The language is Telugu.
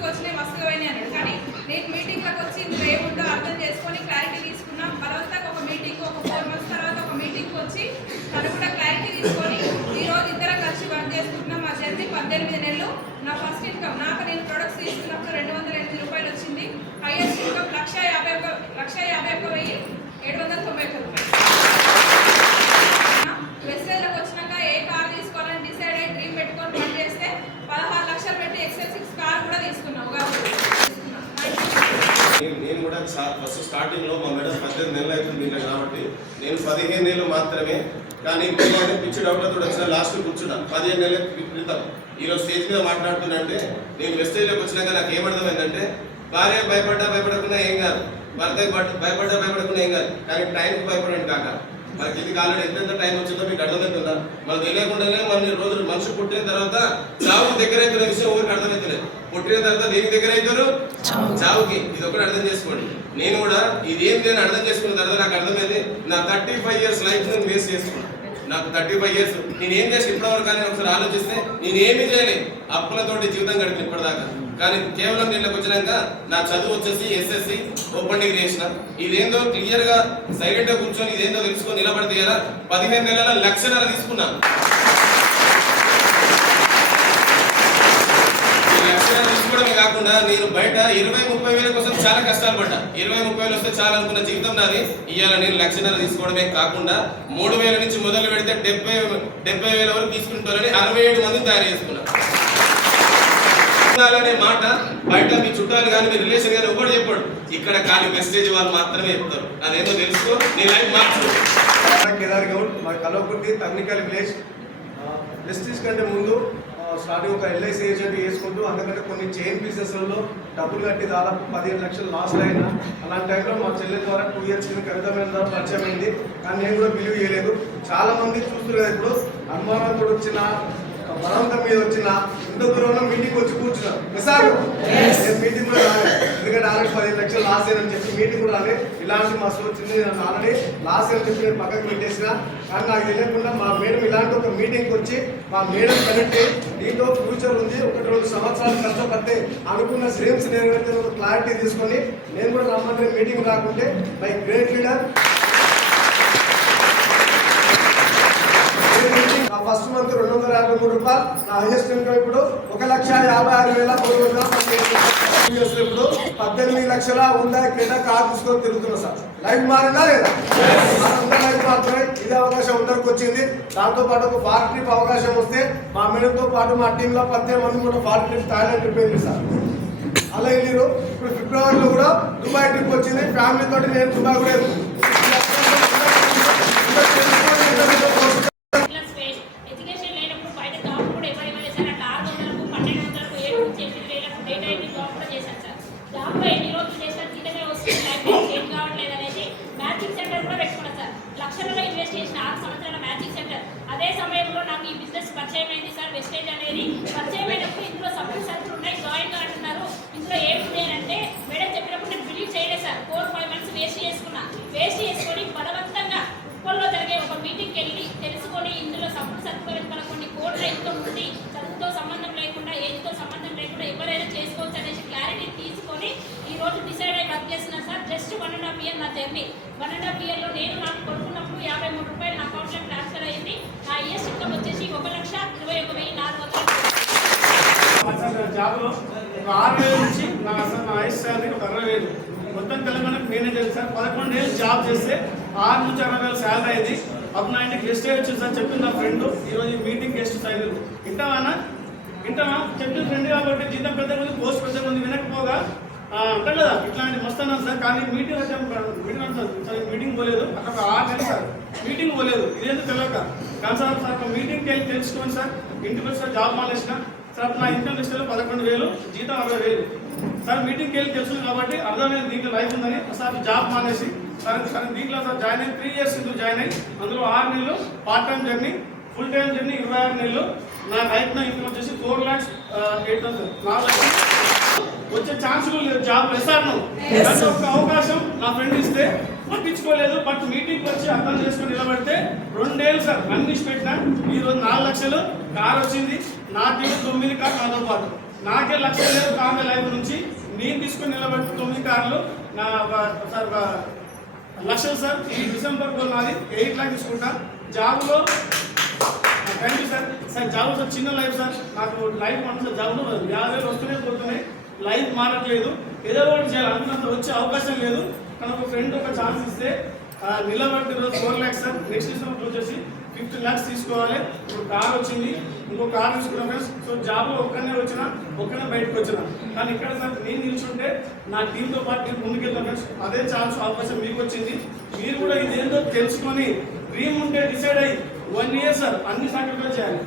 మస్తుగా వచ్చినాయి మస్తుగా పోయినాయి అన్నాడు. కానీ నేను మీటింగ్లోకి వచ్చి ఇందులో ఏముందో అర్థం చేసుకొని క్లారిటీ తీసుకున్నాం. బలవంతంగా ఒక మీటింగ్ ఒక 4 months తర్వాత ఒక మీటింగ్కి వచ్చి తను కూడా క్లారిటీ తీసుకొని ఈరోజు ఇద్దరం కలిసి వర్క్ చేసుకుంటున్నాం. మా జర్నీ 18 నెలలు. నా ఫస్ట్ ఇన్కమ్ నాకు నేను ప్రొడక్ట్స్ తీసుకున్నప్పుడు 208 రూపాయలు వచ్చింది. హైయెస్ట్ ఇన్కమ్ 1,51,791 రూపాయలు. వెస్టర్న్లోకి వచ్చినాక ఏ కార్ తీసుకోవాలని డిసైడ్ అయ్యి డ్రీమ్ పెట్టుకొని పని చేస్తే 16 లక్షలు పెట్టి XL6 కార్ కూడా తీసుకున్నాం. నేను కూడా ఫస్ట్ స్టార్టింగ్లో మా మేడం 18 నెలలు అవుతుంది దీంట్లో కాబట్టి నేను 15 నెలలు మాత్రమే. కానీ నేను పిచ్చి డౌట్లతో వచ్చిన లాస్ట్ కూర్చున్నా 15 నెలల క్రితం. ఈరోజు స్టేజ్ మీద మాట్లాడుతున్నంటే నేను వెస్టేజ్లోకి వచ్చినాక నాకు ఏమర్థమైందంటే భార్య భయపడకుండా ఏం కాదు, భర్తకి భయపడకుండా ఏం కాదు, కానీ టైంకి భయపడండి కాక. మనకి ఇది ఆల్రెడీ ఎంత టైం వచ్చిందో మీకు అర్థమవుతుందా? మనకు తెలియకుండానే మన రోజులు మనిషి పుట్టిన తర్వాత చావు దగ్గర అవుతున్న విషయం ఊరికి అర్థమవుతలేదు. పుట్టిన తర్వాత దేనికి దగ్గర అవుతారు? చావుకి. ఇది ఒకటి అర్థం చేసుకోండి. నేను కూడా ఇదేంటి అని అర్థం చేసుకున్న తర్వాత నాకు అర్థమైంది నా 35 years లైఫ్ నేను వేస్ట్ చేసుకున్నాను. నాకు 35 years నేనేం చేసి ఇప్పటివరకు కానీ ఒకసారి ఆలోచిస్తే నేనేమి చేయలేదు. అప్పులతోటి జీవితం గడిపిన ఇప్పటిదాకా. కానీ కేవలం దీంట్లోకి వచ్చినాక నా చదువు వచ్చేసి SSC ఓపెన్ డిగ్రీ చేసిన. ఇదేందో క్లియర్ గా సైలెంట్ గా కూర్చొని ఇదేందో తెలుసుకొని నిలబడితే కదా 15 నెలల 1 లక్ష తీసుకున్నా. తీసుకోవడమే కాకుండా నేను బయట 20-30 వేల కోసం చాలా కష్టాలు పడ్డా. 20-30 వేలు వస్తే చాలా అనుకున్న జీవితం నాది. ఇవాళ నేను 1 లక్ష తీసుకోవడమే కాకుండా 3,000 నుంచి మొదలు పెడితే 70 వేల వరకు తీసుకుంటానని 67 మందిని తయారు చేసుకున్నా. అనే మాట బయట మీ చుట్టాలు కానీ మీ రిలేషన్ కానీ ఒకటి చెప్పాడు. ఇక్కడ కానీ మెసేజ్ వాళ్ళు మాత్రమే చెప్తారు. అదేందో తెలుసుకో, నీ లైఫ్ మార్చు. కేదార్ గౌడ్ మా కలవకుర్తి తమ్నికల్ విలేజ్. వెస్టీజ్ కంటే ముందు స్టార్టింగ్ ఒక LIC ఏజెంట్ చేసుకుంటూ అందుకంటే కొన్ని చైన్ బిజినెస్లలో డబ్బులు కట్టి దాదాపు 15 లక్షలు లాస్ అయినా. అలాంటి టైంలో మా చెల్లె ద్వారా 2 years కింద కవితమైన ద్వారా పరిచయం అయింది. కానీ నేను కూడా బిలీవ్ చేయలేదు. చాలా మంది చూస్తున్నారు కదా, ఇప్పుడు అనుమానంతో వచ్చిన బలవంతం మీద వచ్చిన ఇంత దూరంలో మీటింగ్ వచ్చి కూర్చున్నాను. నేను మీటింగ్ కూడా రాలేదు, ఎందుకంటే ఆల్రెడీ 15 లక్షలు లాస్ అయ్యని చెప్పి మీటింగ్ కూడా రాలేదు. ఇలాంటి మా వచ్చింది నన్ను ఆల్రెడీ లాస్ అని చెప్పి నేను పక్కకు పెట్టేసిన. కానీ నాకు తెలియకుండా మా మేడం ఇలాంటి ఒక మీటింగ్కి వచ్చి మా మేడం కనెక్ట్ దీంట్లో ఫ్యూచర్ ఉంది, 1-2 సంవత్సరాలు కష్టపడితే అనుకున్న డ్రీమ్స్ నెరవేర్తే ఒక క్లారిటీ తీసుకొని నేను కూడా రమ్మంటే మీటింగ్ రాకుంటే my great leader. First month 253 రూపాయలు. నా హైయెస్ట్ ఇన్కమ్ ఇప్పుడు 1,56,300. ఇప్పుడు 18 లక్షల ఉందా కింద కార్ తీసుకొని తిరుగుతున్నా సార్. లైఫ్ మారిందా లేదా? లైఫ్ మాత్రమే. ఇది అవకాశం అందరికి వచ్చింది. దాంతో పాటు ఒక ఫారెన్ ట్రిప్ అవకాశం వస్తే మా మేడంతో పాటు మా టీంలో 18 మంది కూడా ఫారెన్ ట్రిప్ థాయిలాండ్ ట్రిప్ అయింది సార్. అలా వెళ్ళారు. ఇప్పుడు ఫిబ్రవరిలో కూడా దుబాయ్ ట్రిప్ వచ్చింది. ఫ్యామిలీ తోటి నేను దుబాయ్ కూడా లక్షలలో ఇన్వెస్ట్ చేసిన 6 సంవత్సరాల మ్యాచింగ్ సెంటర్. అదే సమయంలో నాకు ఈ బిజినెస్ పరిచయం అయింది సార్. వెస్టేజ్ అనేది పరిచయం అయినప్పుడు ఇందులో సపోర్ట్ సెంటర్ ఉన్నాయి, జాయిన్ గా అంటున్నారు. ఇందులో ఏమిటి అంటే మేడం చెప్పినప్పుడు నేను బిలీవ్ చేయలేదు సార్. 4-5 months వేస్ట్ చేసుకొని బలవంతంగా ఉప్పల్లో జరిగే ఒక మీటింగ్కి వెళ్ళి తెలుసుకొని ఇందులో సపోర్ట్ సెంటర్ వెనుక కొన్ని కోట్ల ఇన్కమ్ ఉంది, చదువుతో సంబంధం లేకుండా ఏజ్తో సంబంధం లేకుండా ఎవరైనా చేసుకోవచ్చు అనేసి క్లారిటీ తీసుకొని ఈ రోజు డిసైడ్ అయ్యి వర్క్ చేస్తున్నాను సార్. జస్ట్ 1.5 year నా జర్నీ. 1.5 yearలో నేను నాకు కొనుక్కున్నప్పుడు 53 రూపాయలు నా అకౌంట్లో ట్రాన్స్ఫర్ అయ్యింది. నా హైయెస్ట్ ఇన్కమ్ వచ్చేసి 1,21,400. జాబ్లో ఒక 6 నెలల నుంచి నా హైయెస్ట్ శాలరీ ఒక 60,000. మొత్తం తెలంగాణకు నేనే చేశాను సార్. 11 ఏళ్ళు జాబ్ చేస్తే 6 నుంచి 60,000 శాలరీ అయింది. అప్పుడు నా ఇంటికి గెస్ట్ వచ్చింది సార్. చెప్పింది నా ఫ్రెండ్ ఈరోజు మీటింగ్ గెస్ట్ సైడ్ వింటామా చెప్పిన ఫ్రెండ్ కాబట్టి జీతం పెద్ద మంది పోస్ట్ పెద్ద మంది వినకపోగా అంటాం కదా ఇట్లాంటి మస్తు అన్నాను సార్. కానీ మీటింగ్ మీటింగ్ పోలేదు. అక్కడ 6 నెలలు సార్ మీటింగ్ పోలేదు. ఇదేందుకు తెలియక కానీ సార్ మీటింగ్కి వెళ్ళి తెలుసుకోండి సార్. ఇంటికి వచ్చి సార్ జాబ్ మానేసిన సార్. నా ఇన్కమ్ లిస్టులో 11,000, జీతం 60,000 సార్. మీటింగ్కి వెళ్ళి తెలుసు కాబట్టి అర్థమైంది దీంట్లో లైఫ్ ఉందని సార్. జాబ్ మానేసి సరే దీంట్లో సార్ జాయిన్ అయ్యి 3 years ఇందులో జాయిన్ అయ్యి అందులో 6 నెలలు part time journey, full time journey 26 నెలలు. నా రైట్ నా ఇన్కమ్ వచ్చేసి 4,08,000. 4 లక్షలు వచ్చే ఛాన్సులు లేదు జాబ్ ఎస్ఆర్ను. ఒక అవకాశం నా ఫ్రెండ్ ఇస్తే పట్టించుకోలేదు. బట్ మీటింగ్కి వచ్చి అర్థం చేసుకుని నిలబడితే 2 ఏళ్ళు సార్ అన్నిష్ పెట్టినా ఈరోజు 4 లక్షలు కార్ వచ్చింది. నా టీం 9 కార్ నాతో పాటు నాకే లక్షలు లేదు కాంగ్రెస్ లైఫ్ నుంచి నేను తీసుకుని నిలబడి 9 కార్లు నా సార్ లక్షలు సార్. ఈ డిసెంబర్ నాది 8 లాక్ తీసుకుంటా. జాబ్లో thank you sir. Sir job sir చిన్న లైఫ్ సార్, నాకు లైఫ్ అంటే సార్ జాబ్లో 50,000 వస్తున్నాయి పోతున్నాయి, లైఫ్ మారట్లేదు. ఏదో ఒకటి చేయాలి, అందుకంత వచ్చే అవకాశం లేదు. కానీ ఒక ఫ్రెండ్ ఒక ఛాన్స్ ఇస్తే నిలబడి రోజు 4 lakhs సార్. నెక్స్ట్ డిసెంబర్ వచ్చేసి 50 lakhs తీసుకోవాలి. ఇప్పుడు కార్ వచ్చింది, ఇంకో కార్ తీసుకున్నాం ఫ్రెండ్స్. సో జాబ్లో ఒక్కనే వచ్చినా ఒక్కనే బయటకు వచ్చినా, కానీ ఇక్కడ సార్ నేను నిల్చుంటే నా టీంతో పాటు నేను ముందుకెళ్తాను ఫ్రెండ్స్. అదే ఛాన్స్ అవకాశం మీకు వచ్చింది. మీరు కూడా ఇదేందో తెలుసుకొని డ్రీమ్ ఉంటే డిసైడ్ అయ్యి 1 year సార్ అన్ని సాక్రిఫైస్ చేయాలి.